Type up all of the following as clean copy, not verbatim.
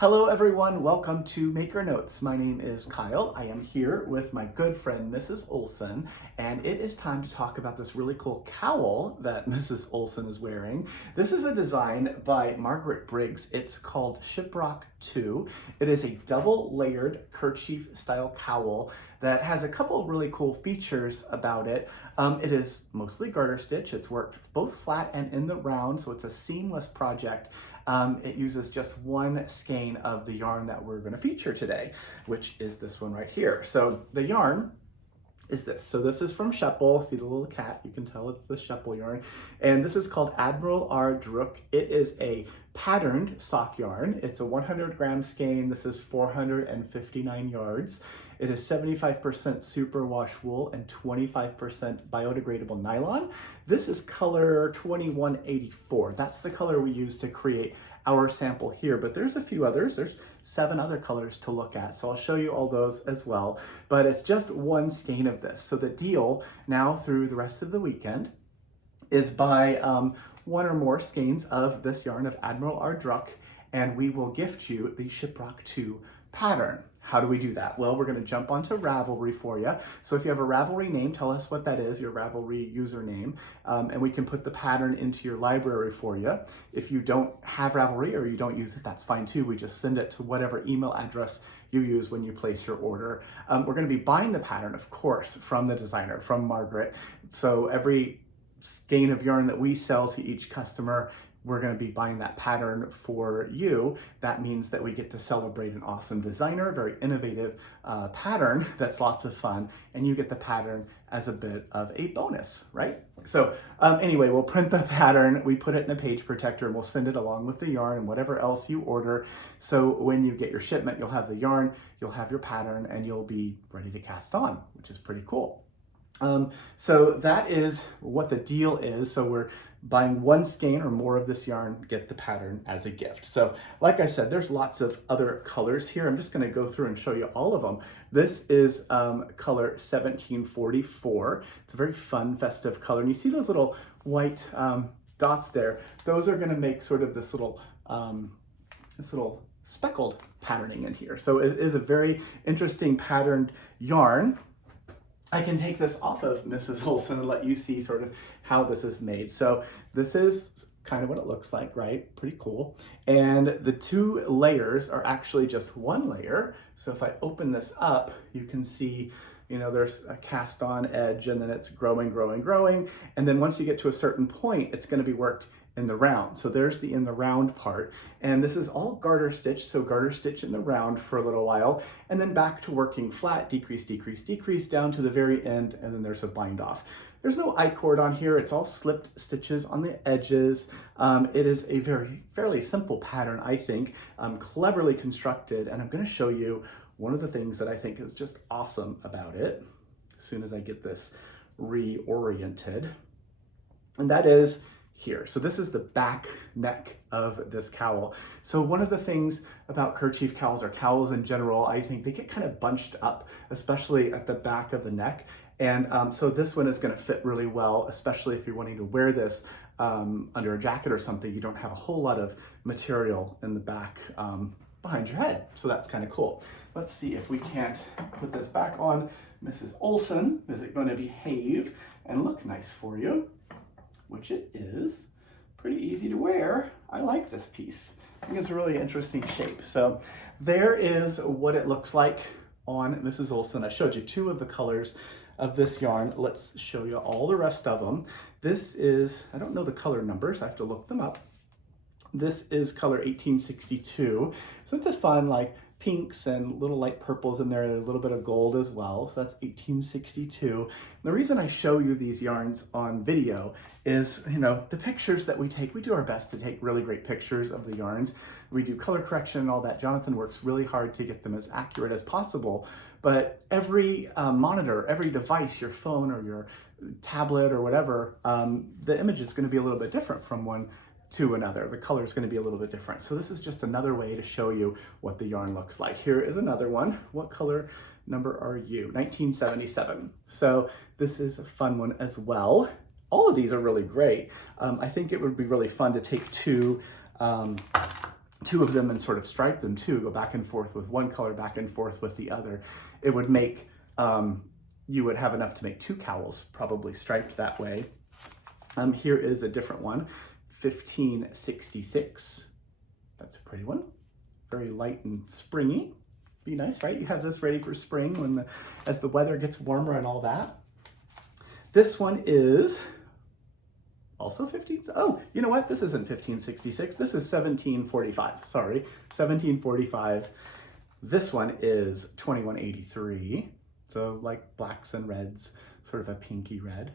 Hello everyone, welcome to Maker Notes. My name is Kyle. I am here with my good friend Mrs. Olson, and it is time to talk about this really cool cowl that Mrs. Olson is wearing. This is a design by Margaret Briggs. It's called Shiprock 2. It is a double layered kerchief style cowl that has a couple of really cool features about it. It is mostly garter stitch. It's worked both flat and in the round, so it's a seamless project. It uses just one skein of the yarn that we're going to feature today, which is this one right here. So the yarn is this. So this is from Sheppel. See the little cat? You can tell it's the Sheppel yarn. And this is called Admiral R. Drook. It is a patterned sock yarn. It's a 100-gram skein. This is 459 yards. It is 75% superwash wool and 25% biodegradable nylon. This is color 2184. That's the color we use to create our sample here, but there's a few others. There's 7 other colors to look at, so I'll show you all those as well. But it's just one skein of this. So the deal now through the rest of the weekend is buy one or more skeins of this yarn of Admiral R. Drook, and we will gift you the Shiprock 2 pattern. How do we do that? Well, we're going to jump onto Ravelry for you. So if you have a Ravelry name, tell us what that is, your Ravelry username, and we can put the pattern into your library for you. If you don't have Ravelry or you don't use it, that's fine too. We just send it to whatever email address you use when you place your order. We're going to be buying the pattern, of course, from the designer, from Margaret. So every skein of yarn that we sell to each customer, we're going to be buying that pattern for you. That means that we get to celebrate an awesome designer, a very innovative pattern that's lots of fun, and you get the pattern as a bit of a bonus, right? So anyway, we'll print the pattern, we put it in a page protector, and we'll send it along with the yarn and whatever else you order. So when you get your shipment, you'll have the yarn, you'll have your pattern, and you'll be ready to cast on, which is pretty cool. So that is what the deal is. So we're buying one skein or more of this yarn, get the pattern as a gift. So like I said, there's lots of other colors here. I'm just going to go through and show you all of them. This is color 1744. It's a very fun, festive color. And you see those little white dots there. Those are going to make sort of this little speckled patterning in here. So it is a very interesting patterned yarn. I can take this off of Mrs. Olson and let you see sort of how this is made. So this is kind of what it looks like, right? Pretty cool. And the 2 layers are actually just one layer. So if I open this up, you can see, you know, there's a cast on edge and then it's growing, growing, growing. And then once you get to a certain point, it's going to be worked in the round. So there's the in the round part. And this is all garter stitch. So garter stitch in the round for a little while, and then back to working flat, decrease, decrease, decrease down to the very end. And then there's a bind off. There's no I-cord on here. It's all slipped stitches on the edges. It is a fairly simple pattern, I think, cleverly constructed. And I'm going to show you one of the things that I think is just awesome about it as soon as I get this reoriented. And that is here. So this is the back neck of this cowl. So one of the things about kerchief cowls, or cowls in general, I think they get kind of bunched up, especially at the back of the neck. And so this one is going to fit really well, especially if you're wanting to wear this under a jacket or something. You don't have a whole lot of material in the back behind your head. So that's kind of cool. Let's see if we can't put this back on. Mrs. Olson, is it going to behave and look nice for you? Which it is. Pretty easy to wear. I like this piece. I think it's a really interesting shape. So there is what it looks like on Mrs. Olson. I showed you 2 of the colors of this yarn. Let's show you all the rest of them. This is, I don't know the color numbers, I have to look them up. This is color 1862. So it's a fun, like, pinks and little light purples in there, a little bit of gold as well. So that's 1862. The reason I show you these yarns on video is, you know, the pictures that we take, we do our best to take really great pictures of the yarns. We do color correction and all that. Jonathan works really hard to get them as accurate as possible. But every monitor, every device, your phone or your tablet or whatever, the image is going to be a little bit different from one to another. The color is going to be a little bit different. So this is just another way to show you what the yarn looks like. Here is another one. What color number are you? 1977. So this is a fun one as well. All of these are really great. I think it would be really fun to take 2 two of them and sort of stripe them too, go back and forth with one color, back and forth with the other, it would make, you would have enough to make two cowls, probably striped that way. Here is a different one, 1566. That's a pretty one. Very light and springy. Be nice, right? You have this ready for spring when as the weather gets warmer and all that. This one is also 15. Oh, you know what? This isn't 1566. This is 1745. Sorry, 1745. This one is 2183. So like blacks and reds, sort of a pinky red.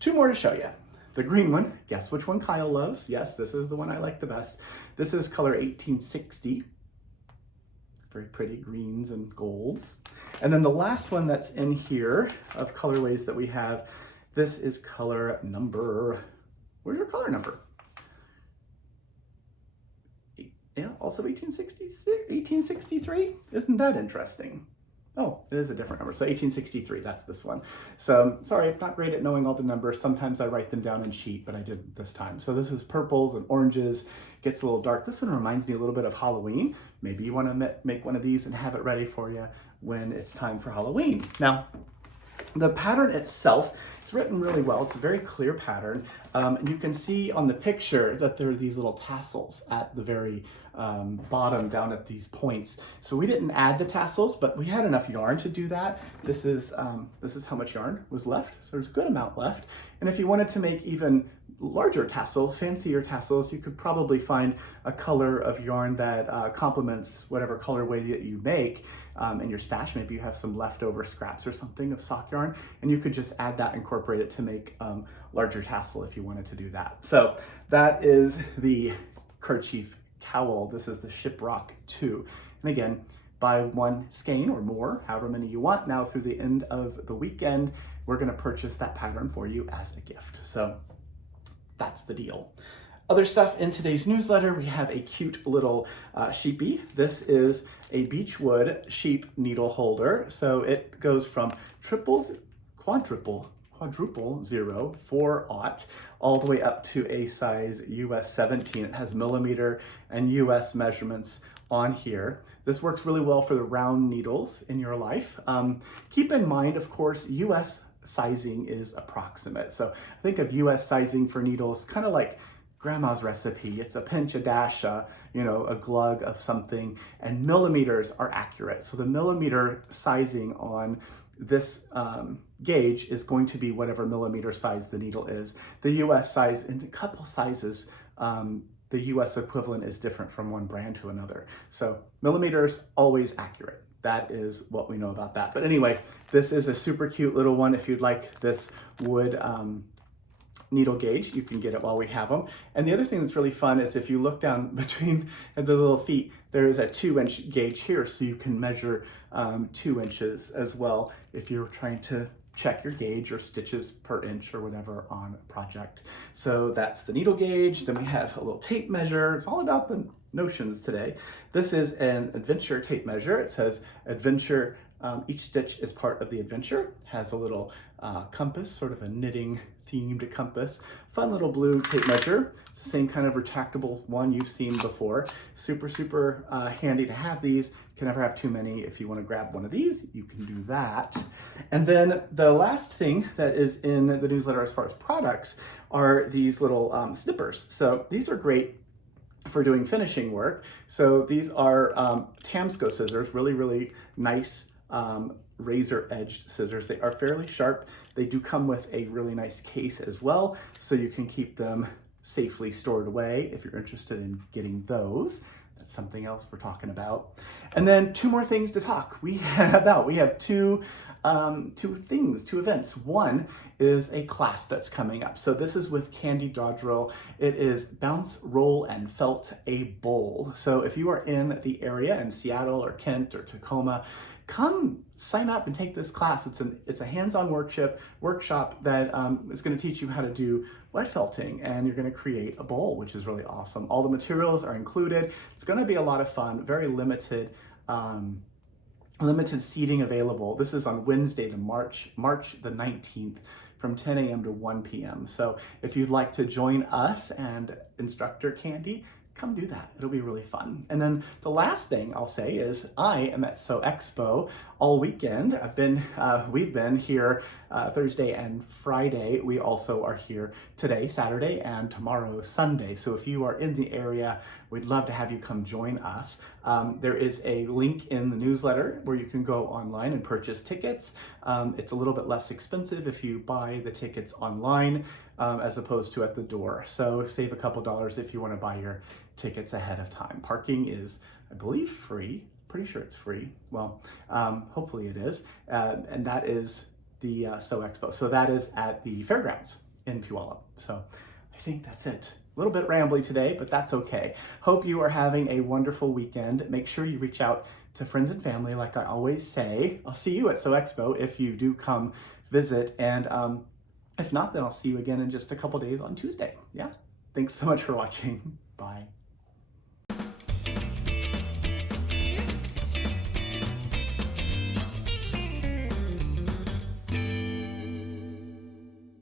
Two more to show you. The green one, guess which one Kyle loves? Yes, this is the one I like the best. This is color 1860. Very pretty greens and golds. And then the last one that's in here of colorways that we have, this is color number, where's your color number? Yeah, also 1863? Isn't that interesting? Oh, it is a different number. So 1863, that's this one. So sorry, I'm not great at knowing all the numbers. Sometimes I write them down in sheet, but I didn't this time. So this is purples and oranges, gets a little dark. This one reminds me a little bit of Halloween. Maybe you want to make one of these and have it ready for you when it's time for Halloween. Now, the pattern itself, it's written really well. It's a very clear pattern. And you can see on the picture that there are these little tassels at the very bottom down at these points. So we didn't add the tassels, but we had enough yarn to do that. This is how much yarn was left. So there's a good amount left. And if you wanted to make even larger tassels, fancier tassels, you could probably find a color of yarn that complements whatever colorway that you make in your stash. Maybe you have some leftover scraps or something of sock yarn, and you could just add that, incorporate it to make larger tassel if you wanted to do that. So that is the kerchief cowl. This is the Shiprock 2. And again, buy one skein or more, however many you want. Now through the end of the weekend, we're gonna purchase that pattern for you as a gift. So that's the deal. Other stuff in today's newsletter, we have a cute little sheepy. This is a beechwood sheep needle holder. So it goes from quadruple 0, 4/0, all the way up to a size US 17. It has millimeter and US measurements on here. This works really well for the round needles in your life. Keep in mind, of course, US sizing is approximate. So think of US sizing for needles, kind of like grandma's recipe. It's a pinch, a dash, a glug of something, and millimeters are accurate. So the millimeter sizing on this gauge is going to be whatever millimeter size the needle is. The US size, in a couple sizes, the US equivalent is different from one brand to another. So millimeters, always accurate. That is what we know about that. But anyway, this is a super cute little one. If you'd like this wood needle gauge, you can get it while we have them. And the other thing that's really fun is if you look down between the little feet, there is a 2-inch gauge here, so you can measure 2 inches as well if you're trying to check your gauge or stitches per inch or whatever on a project. So that's the needle gauge. Then we have a little tape measure. It's all about the notions today. This is an adventure tape measure. It says adventure. Each stitch is part of the adventure. Has a little compass, sort of a knitting themed compass. Fun little blue tape measure. It's the same kind of retractable one you've seen before. Super, super handy to have these. You can never have too many. If you want to grab one of these, you can do that. And then the last thing that is in the newsletter as far as products are these little snippers. So these are great for doing finishing work. So these are Tamsco scissors, really, really nice razor edged scissors. They are fairly sharp. They do come with a really nice case as well, so you can keep them safely stored away if you're interested in getting those. That's something else we're talking about. And then two more things to talk about. We have two events. One is a class that's coming up. So this is with Candy Dodrill. It is Bounce, Roll, and Felt a Bowl. So if you are in the area in Seattle or Kent or Tacoma, come sign up and take this class. It's a hands-on workshop that is going to teach you how to do wet felting, and you're going to create a bowl, which is really awesome. All the materials are included. It's going to be a lot of fun. Very limited seating available. This is on Wednesday, March the 19th, from 10 a.m. to 1 p.m. So if you'd like to join us and instructor Candy, come do that. It'll be really fun. And then the last thing I'll say is I am at So Expo all weekend. We've been here Thursday and Friday. We also are here today, Saturday, and tomorrow, Sunday. So if you are in the area, we'd love to have you come join us. There is a link in the newsletter where you can go online and purchase tickets. It's a little bit less expensive if you buy the tickets online as opposed to at the door. So save a couple dollars if you want to buy your tickets ahead of time. Parking is, I believe, free. Pretty sure it's free. Well, hopefully it is. And that is the So Expo. So that is at the fairgrounds in Puyallup. So I think that's it. A little bit rambly today, but that's okay. Hope you are having a wonderful weekend. Make sure you reach out to friends and family, like I always say. I'll see you at So Expo if you do come visit. And if not, then I'll see you again in just a couple days on Tuesday. Yeah. Thanks so much for watching. Bye.